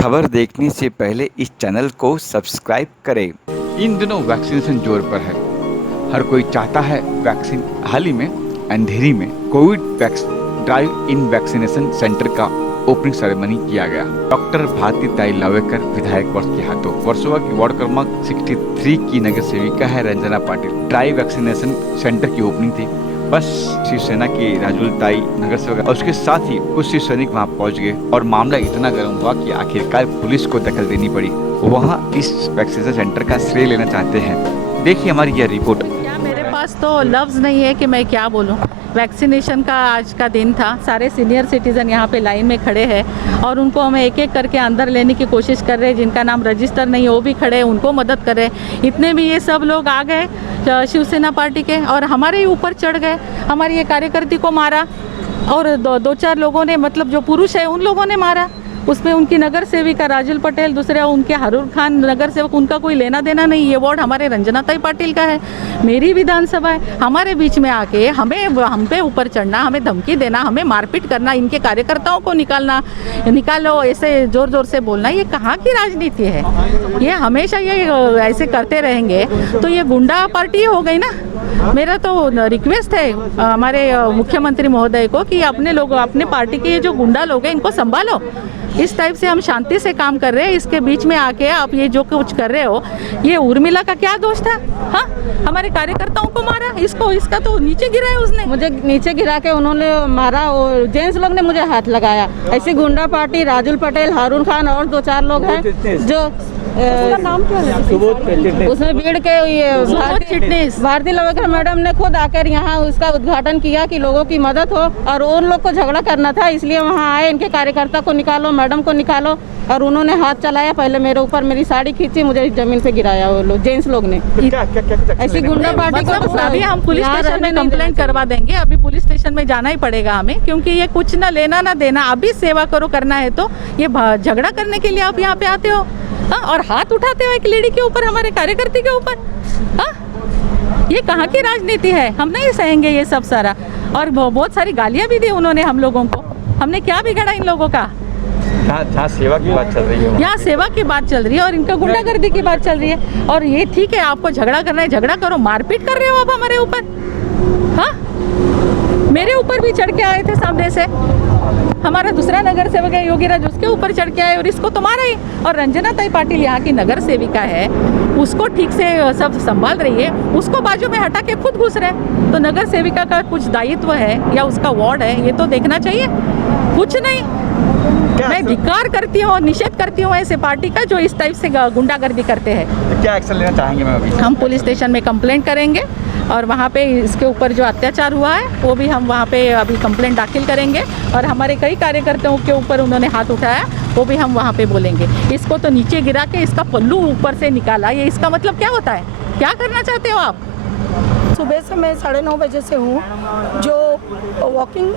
खबर देखने से पहले इस चैनल को सब्सक्राइब करें। इन दिनों वैक्सीनेशन जोर पर है। हर कोई चाहता है वैक्सीन। हाल ही में अंधेरी में Covid drive in vaccination centre का ओपनिंग सेरेमनी किया गया। डॉक्टर भारती ताई लावेकर विधायक वर्ष के हाथों वर्सोवा की वार्ड क्रमांक 63 की नगर सेविका है Ranjana Patil drive vaccination centre की ओपनिंग थी। बस शिवसेना की राजुल ताई नगर सेवक और उसके साथ ही कुछ शिव सैनिक वहाँ पहुँच गए और मामला इतना गर्म हुआ कि आखिरकार पुलिस को दखल देनी पड़ी। वहाँ इस वैक्सीनेशन सेंटर का श्रेय लेना चाहते हैं। देखिए हमारी यह रिपोर्ट। मेरे पास तो लफ्ज़ नहीं है कि मैं क्या बोलूं। वैक्सीनेशन का आज का दिन था। सारे सीनियर सिटीज़न यहाँ पे लाइन में खड़े हैं और उनको हमें एक एक करके अंदर लेने की कोशिश कर रहे हैं। जिनका नाम रजिस्टर नहीं है वो भी खड़े हैं, उनको मदद कर रहे हैं। इतने भी ये सब लोग आ गए शिवसेना पार्टी के और हमारे ही ऊपर चढ़ गए। हमारी ये कार्यकर्ती को मारा और दो चार लोगों ने, मतलब जो पुरुष है उन लोगों ने मारा। उसमें उनकी नगर सेविका राजुल पटेल, दूसरे उनके हरूर खान नगर सेवक, उनका कोई लेना देना नहीं। ये वार्ड हमारे रंजना ताई पाटिल का है, मेरी विधानसभा है। हमारे बीच में आके हम पे ऊपर चढ़ना, हमें धमकी देना, हमें मारपीट करना, इनके कार्यकर्ताओं को निकालो, ऐसे जोर जोर से बोलना, ये कहाँ की राजनीति है? ये हमेशा ये ऐसे करते रहेंगे तो ये गुंडा पार्टी हो गई ना। मेरा तो रिक्वेस्ट है हमारे मुख्यमंत्री महोदय को कि अपने लोग, अपने पार्टी के ये जो गुंडा लोग हैं इनको संभालो। इस टाइप से हम शांति से काम कर रहे हैं, इसके बीच में आके आप ये जो कुछ कर रहे हो, ये उर्मिला का क्या दोष था? हाँ, हमारे कार्यकर्ताओं को मारा, इसका तो नीचे गिरा है उसने। मुझे नीचे गिरा के उन्होंने मारा और जेंट्स लोग ने मुझे हाथ लगाया। ऐसी गुंडा पार्टी राजुल पटेल, हारून खान और दो चार लोग हैं जो नाम क्या है? उसमें भीड़ के ये भारती लावेकर मैडम ने खुद आकर यहाँ उसका उद्घाटन किया कि लोगों की मदद हो और उन लोग को झगड़ा करना था, इसलिए वहाँ आए। इनके कार्यकर्ता को निकालो, मैडम को निकालो, और उन्होंने हाथ चलाया। पहले मेरे ऊपर मेरी साड़ी खींची, मुझे जमीन पे गिराया वो लोग, जेंट्स लोग ने। ऐसी गुंडा पार्टी को अभी हम पुलिस स्टेशन में कंप्लेंट करवा देंगे। अभी पुलिस स्टेशन में जाना ही पड़ेगा हमें, क्योंकि ये कुछ ना लेना ना देना। अभी सेवा करो, करना है तो ये झगड़ा करने के लिए आप यहाँ पे आते हो और हाथ उठाते हो एक लेडी के ऊपर, हमारे कार्यकर्ती के ऊपर। हाँ, ये कहाँ की राजनीति है? हम नहीं सहेंगे ये सब सारा। और बहुत सारी गालियाँ भी दी उन्होंने हम लोगों को। हमने क्या बिगाड़ा इन लोगों का? जहाँ सेवा की बात चल रही है, यहाँ सेवा की बात चल रही है और इनका गुंडागर्दी की बात चल रही है। और ये ठीक है, आपको झगड़ा करना है, झगड़ा करो। मारपीट कर रहे हो आप हमारे ऊपर। हाँ, मेरे ऊपर भी चढ़ के आए थे सामने से। हमारा दूसरा नगर सेवक है योगीराज, उसके ऊपर चढ़ के आए और इसको तो मारा ही। और रंजना ताई पाटिल यहाँ की नगर सेविका है, उसको ठीक से सब संभाल रही है, उसको बाजू में हटा के खुद घुस रहे। तो नगर सेविका का कुछ दायित्व है या उसका वार्ड है, ये तो देखना चाहिए। कुछ नहीं। मैं धिक्कार करती हूँ, निषेध करती हूँ ऐसे पार्टी का जो इस टाइप से गुंडागर्दी करते हैं। तो क्या एक्शन लेना चाहेंगे मैम? अभी हम पुलिस स्टेशन में कंप्लेंट करेंगे और वहाँ पे इसके ऊपर जो अत्याचार हुआ है वो भी हम वहाँ पे अभी कंप्लेंट दाखिल करेंगे। और हमारे कई कार्यकर्ताओं के ऊपर उन्होंने हाथ उठाया, वो भी हम वहाँ पे बोलेंगे। इसको तो नीचे गिरा के इसका पल्लू ऊपर से निकाला, ये इसका मतलब क्या होता है? क्या करना चाहते हो आप? सुबह से मैं 9:30 बजे से हूँ, जो वॉकिंग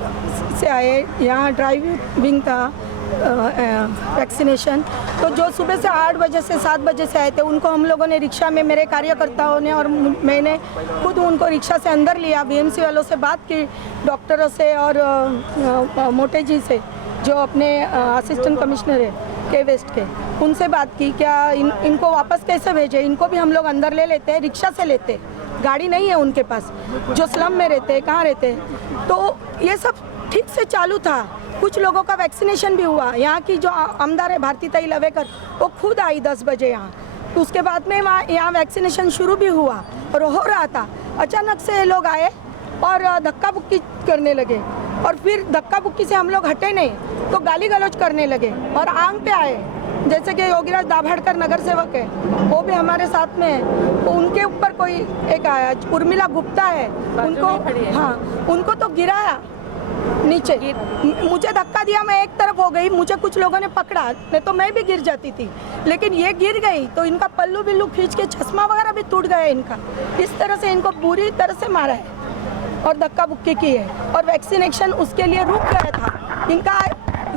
से आए। यहाँ ड्राइविंग था वैक्सीनेशन, तो जो सुबह से 8 बजे से 7 बजे से आए थे, उनको हम लोगों ने रिक्शा में, मेरे कार्यकर्ताओं ने और मैंने खुद उनको रिक्शा से अंदर लिया। बीएमसी वालों से बात की, डॉक्टरों से और मोटे जी से जो अपने असिस्टेंट कमिश्नर है के वेस्ट के, उनसे बात की क्या इनको वापस कैसे भेजे। इनको भी हम लोग अंदर ले लेते हैं, रिक्शा से लेते, गाड़ी नहीं है उनके पास, जो स्लम में रहते हैं, कहाँ रहते हैं। तो ये सब ठीक से चालू था। कुछ लोगों का वैक्सीनेशन भी हुआ। यहाँ की जो आमदार है भारती ताई लावेकर, वो खुद आई 10 बजे यहाँ। तो उसके बाद में यहाँ वैक्सीनेशन शुरू भी हुआ और हो रहा था। अचानक से लोग आए और धक्का बुक्की करने लगे और फिर धक्का बुक्की से हम लोग हटे नहीं तो गाली गलौज करने लगे और आंग पे आए। जैसे कि योगीराज दाभड़कर नगर सेवक है, वो भी हमारे साथ में है, तो उनके ऊपर कोई एक आया, उर्मिला गुप्ता है, उनको तो गिराया नीचे। मुझे धक्का दिया, मैं एक तरफ हो गई, मुझे कुछ लोगों ने पकड़ा, नहीं तो मैं भी गिर जाती थी। लेकिन ये गिर गई तो इनका पल्लू बिल्लू खींच के चश्मा वगैरह भी टूट गया इनका। इस तरह से इनको बुरी तरह से मारा है और धक्का बुक्की की है। और वैक्सीनेशन उसके लिए रुक गया था। इनका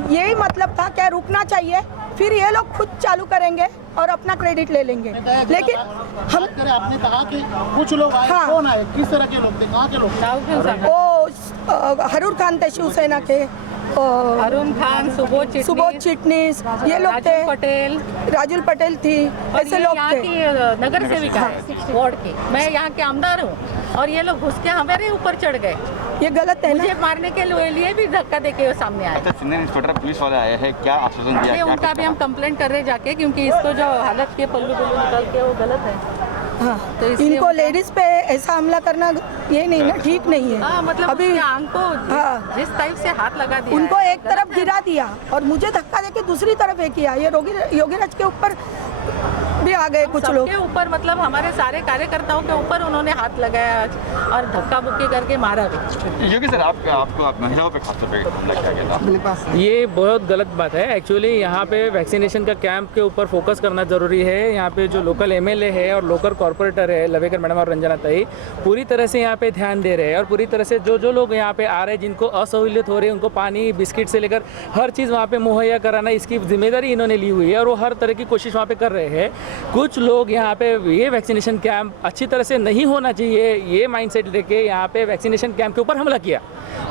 यही मतलब था, क्या रुकना चाहिए, फिर ये लोग खुद चालू करेंगे और अपना क्रेडिट ले लेंगे। लेकिन हम आपने कहा कि कुछ लोग आए, हाँ, कौन आए, किस तरह के लोग थे, कहाँ के लोग थे? वो हरूर खान थे शिवसेना के, अरुण खान, सुबोध चिटनीस, ये लोग थे, पटेल, राजुल पटेल थी, और ऐसे ये लोग यहाँ थे। की नगर सेविका है वार्ड की। मैं यहाँ के आमदार हूँ और ये लोग घुस के हमारे ऊपर चढ़ गए। ये गलत है ना। मुझे मारने के लिए भी धक्का देके वो सामने आए। अच्छा, सीनियर इंस्पेक्टर पुलिस वाले आए हैं, क्या आश्वासन दिया? ये उनका भी हम कंप्लेंट कर रहे जाके, क्योंकि इसको जो हालत के पल्लू निकाल के वो गलत है। हाँ, तो इसलिए इनको लेडीज पे ऐसा हमला करना ये नहीं ना, ठीक नहीं है। हाँ, मतलब अभी उसके आंख को हाँ। जिस टाइप से हाथ लगा दिया उनको है, एक तरफ गिरा दिया और मुझे धक्का देके दूसरी तरफ ये किया। ये योगीराज के ऊपर भी आ गए कुछ लोग। सबके ऊपर, मतलब हमारे सारे कार्यकर्ताओं के ऊपर उन्होंने हाथ लगाया और धक्का बुक्की करके मारा भी। योगी सर, आपको महिलाओं पे खासतौर पे हमला किया गया था। ये बहुत गलत बात है। एक्चुअली यहाँ पे वैक्सीनेशन का कैंप के ऊपर फोकस करना ज़रूरी है। यहाँ पे जो लोकल एमएलए है और लोकल कॉर्पोरेटर है लवेकर मैडम और रंजना ताई पूरी तरह से यहाँ पे ध्यान दे रहे हैं और पूरी तरह से जो लोग यहाँ पे आ रहे हैं जिनको असहूलियत हो रही है उनको पानी बिस्किट से लेकर हर चीज़ वहाँ पे मुहैया कराना, इसकी जिम्मेदारी इन्होंने ली हुई है और वो हर तरह की कोशिश वहाँ पे कर रहे हैं। कुछ लोग यहाँ पे ये वैक्सीनेशन कैंप अच्छी तरह से नहीं होना चाहिए ये माइंडसेट लेके यहाँ पे वैक्सीनेशन कैंप के ऊपर हमला किया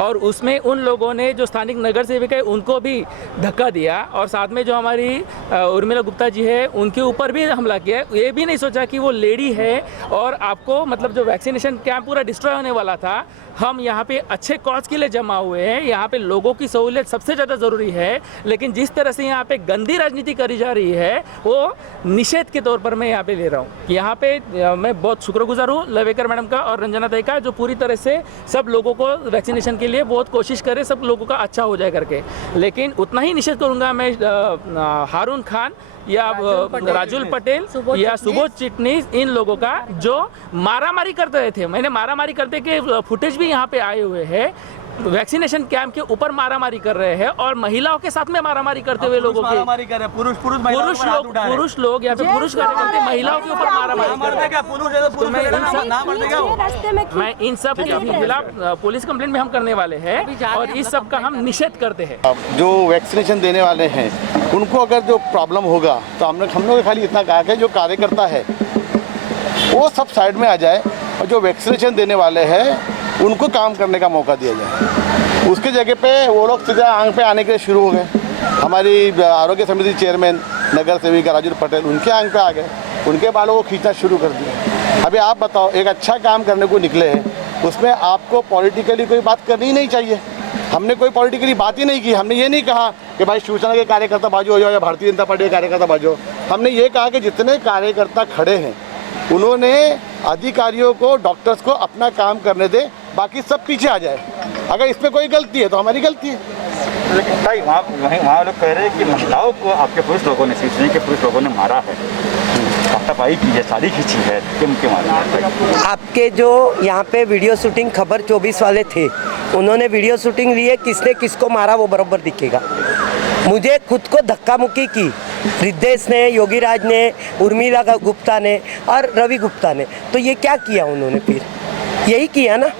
और उसमें उन लोगों ने जो स्थानिक नगर सेविका है उनको भी धक्का दिया और साथ में जो हमारी उर्मिला गुप्ता जी है उनके ऊपर भी हमला किया। ये भी नहीं सोचा कि वो लेडी है और आपको मतलब जो वैक्सीनेशन कैंप पूरा डिस्ट्रॉय होने वाला था। हम यहाँ पे अच्छे कॉज के लिए जमा हुए हैं, यहाँ पे लोगों की सहूलियत सबसे ज़्यादा ज़रूरी है, लेकिन जिस तरह से यहाँ पे गंदी राजनीति करी जा रही है वो निषेध के तौर पर मैं यहाँ पे ले रहा हूँ। यहाँ पे मैं बहुत शुक्रगुजार हूँ लवेकर मैडम का और रंजना ताई का, जो पूरी तरह से सब लोगों को वैक्सीनेशन के लिए बहुत कोशिश करे सब लोगों का अच्छा हो जाए करके। लेकिन उतना ही निषेध करूँगा मैं हारून खान या राजुल पटेल या सुबोध चिटनीस इन लोगों का जो मारामारी करते रहे थे। मैंने मारामारी करते के फुटेज भी यहाँ पे आए हुए हैं। वैक्सीनेशन कैंप के ऊपर मारामारी कर रहे हैं और महिलाओं के साथ में मारामारी करते हुए लोगों के पुरुष लोग यहाँ पे पुरुष कार्यकर्ता महिलाओं के ऊपर मारामारी कर रहे हैं। मैं इन सब के खिलाफ पुलिस कंप्लेंट भी हम करने वाले हैं और इस सब का हम निषेध करते हैं। जो वैक्सीनेशन देने वाले हैं उनको अगर जो प्रॉब्लम होगा तो हम लोग खाली इतना कहा कि जो कार्यकर्ता है वो सब साइड में आ जाए और जो वैक्सीनेशन देने वाले हैं उनको काम करने का मौका दिया जाए। उसके जगह पे वो लोग सीधा आंग पे आने के लिए शुरू हो गए। हमारी आरोग्य समिति चेयरमैन नगर सेविका राजुल पटेल उनके आंग पे आ गए, उनके बालों को खींचना शुरू कर दिया। अभी आप बताओ, एक अच्छा काम करने को निकले हैं उसमें आपको पॉलिटिकली कोई बात करनी ही नहीं चाहिए। हमने कोई पॉलिटिकली बात ही नहीं की। हमने ये नहीं कहा कि भाई शिवसेना के कार्यकर्ता बाजू हो जाओ या भारतीय जनता पार्टी के कार्यकर्ता बाजू। हमने ये कहा कि जितने कार्यकर्ता खड़े हैं उन्होंने अधिकारियों को, डॉक्टर्स को अपना काम करने दे, बाकी सब पीछे आ जाए। अगर इसमें कोई गलती है तो हमारी गलती है। लेकिन भाई वहाँ लोग कह रहे हैं कि महिलाओं को आपके पुरुष लोगों ने, शिवसेना के पुरुष लोगों ने मारा है, हाथापाई की है, साड़ी खींची है, क्यों मारा है? आपके जो यहाँ पे वीडियो शूटिंग खबर 24 वाले थे उन्होंने वीडियो शूटिंग ली है, किसने किसको मारा वो बराबर दिखेगा। मुझे खुद को धक्का मुक्की की रिद्धेश ने, योगीराज ने, उर्मिला गुप्ता ने और रवि गुप्ता ने। तो ये क्या किया उन्होंने? फिर यही किया ना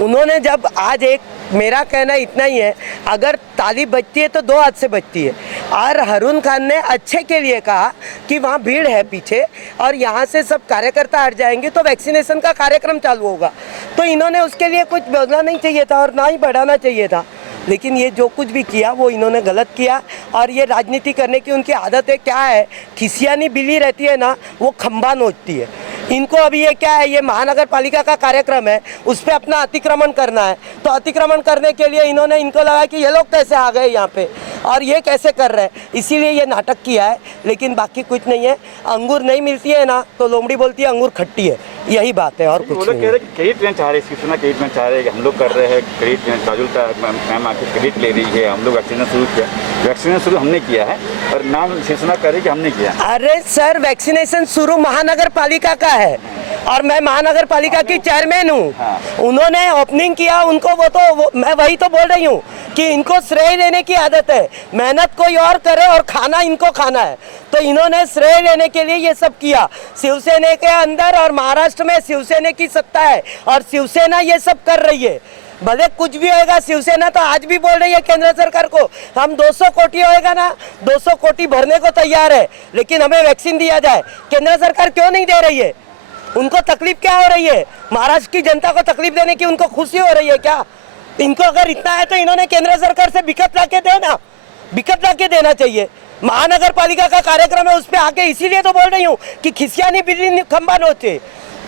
उन्होंने। जब आज एक मेरा कहना इतना ही है, अगर ताली बजती है तो दो हाथ से बजती है। और हारून खान ने अच्छे के लिए कहा कि वहाँ भीड़ है पीछे और यहाँ से सब कार्यकर्ता हट जाएंगे तो वैक्सीनेशन का कार्यक्रम चालू होगा। तो इन्होंने उसके लिए कुछ बोलना नहीं चाहिए था और ना ही बढ़ाना चाहिए था। लेकिन ये जो कुछ भी किया वो इन्होंने गलत किया और ये राजनीति करने की उनकी आदत है। क्या है, खिसियानी बिल्ली रहती है ना, वो खंबा नोचती है। इनको अभी ये क्या है, ये महानगर पालिका का कार्यक्रम है, उस पर अपना अतिक्रमण करना है। तो अतिक्रमण करने के लिए इन्होंने, इनको लगा कि ये लोग कैसे आ गए यहाँ पे और ये कैसे कर रहे हैं, इसीलिए ये नाटक किया है। लेकिन बाकी कुछ नहीं है। अंगूर नहीं मिलती है ना तो लोमड़ी बोलती है अंगूर खट्टी है, यही बात है और कुछ नहीं। कह रहे क्रेडिट चाह रहे, शिवसेना क्रेडिट चाह रहे हैं, हम लोग कर रहे हैं क्रेडिट, राजुल का मैम आके क्रेडिट ले रही है, हम लोग वैक्सीनेशन शुरू किया, वैक्सीनेशन शुरू हमने किया है और नाम शिवसेना कर रही कि हमने किया। अरे सर, वैक्सीनेशन शुरू महानगर पालिका का है और मैं महानगर पालिका की चेयरमैन हूँ। हाँ। उन्होंने ओपनिंग किया, उनको मैं वही तो बोल रही हूँ कि इनको श्रेय लेने की आदत है। मेहनत कोई और करे और खाना इनको खाना है, तो इन्होंने श्रेय लेने के लिए ये सब किया। शिवसेना के अंदर और महाराष्ट्र में शिवसेना की सत्ता है और शिवसेना ये सब कर रही है। भले कुछ भी होएगा, शिवसेना तो आज भी बोल रही है केंद्र सरकार को हम 200 कोटी होएगा ना, 200 कोटी भरने को तैयार है, लेकिन हमें वैक्सीन दिया जाए। केंद्र सरकार क्यों नहीं दे रही है? उनको तकलीफ क्या हो रही है? महाराष्ट्र की जनता को तकलीफ देने की उनको खुशी हो रही है क्या? इनको अगर इतना है तो इन्होंने केंद्र सरकार से बिकट ला के देना, बिकट ला के देना चाहिए। महानगर पालिका का कार्यक्रम है, उस पर आके इसीलिए तो बोल रही हूँ कि खिसियानी बिजली खंबा नोचे,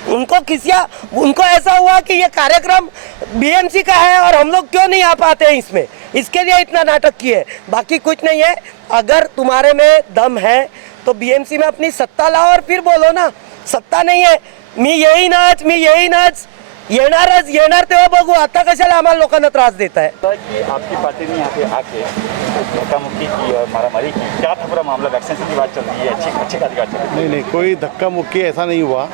उनको खिसिया, उनको ऐसा हुआ कि ये कार्यक्रम बीएमसी का है और हम लोग क्यों नहीं आ पाते हैं इसमें, इसके लिए इतना नाटक किए, बाकी कुछ नहीं है। अगर तुम्हारे में दम है तो बीएमसी में अपनी सत्ता लाओ और फिर बोलो ना, सत्ता नाही आहे, मी येईनच येणार तेव्हा बघू, आता कशाला आम्हाला लोकांना त्रास देत आहे। कि आपकी पार्टी ने यहाँ पे आके धक्का-मुक्की की और मारामारी की, क्या था पूरा मामला? वैक्सीनेशन की बात चल रही है, अच्छी खासी बात चल रही है। नहीं, कोई धक्का मुक्की ऐसा नहीं हुआ।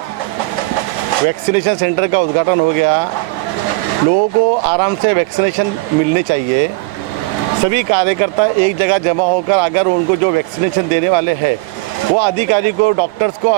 वैक्सीनेशन सेंटर का उद्घाटन हो गया, लोगों को आराम से वैक्सीनेशन मिलने चाहिए। सभी कार्यकर्ता एक जगह जमा होकर अगर उनको जो वैक्सीनेशन देने वाले हैं वो अधिकारी को, डॉक्टर्स को